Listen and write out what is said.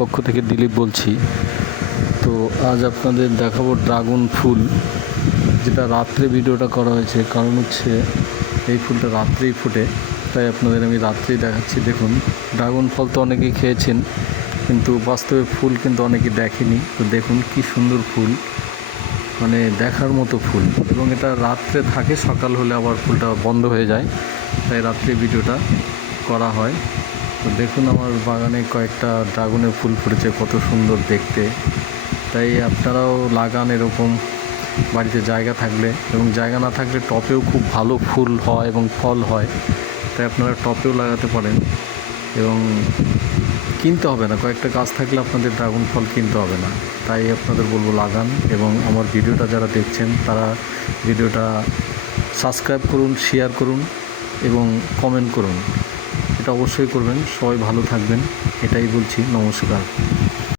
পক্ষ থেকে দিলীপ বলছি। তো আজ আপনাদের দেখাবো ড্রাগন ফুল, যেটা রাত্রে ভিডিওটা করা হয়েছে। কারণ হচ্ছে এই ফুলটা রাত্রেই ফোটে, তাই আপনাদের আমি রাত্রেই দেখাচ্ছি। দেখুন, ড্রাগন ফল তো অনেকেই খেয়েছেন, কিন্তু বাস্তবে ফুল কিন্তু অনেকেই দেখেনি। তো দেখুন কি সুন্দর ফুল, মানে দেখার মতো ফুল। এবং এটা রাত্রে থাকে, সকাল হলে আবার ফুলটা বন্ধ হয়ে যায়, তাই রাত্রে ভিডিওটা করা হয়। তো দেখুন আমার বাগানে কয়েকটা ড্রাগনের ফুল ফুটেছে, কত সুন্দর দেখতে। তাই আপনারাও লাগান এরকম, বাড়িতে জায়গা থাকলে, এবং জায়গা না থাকলে টবেও খুব ভালো ফুল হয় এবং ফল হয়। তাই আপনারা টবেও লাগাতে পারেন, এবং কিনতে হবে না। কয়েকটা গাছ থাকলে আপনাদের ড্রাগন ফল কিনতে হবে না। তাই আপনাদের বলবো লাগান, এবং আমার ভিডিওটা যারা দেখছেন তারা ভিডিওটা সাবস্ক্রাইব করুন, শেয়ার করুন এবং কমেন্ট করুন। এটা অবশ্যই করবেন। সবাই ভালো থাকবেন, এটাই বলছি। নমস্কার।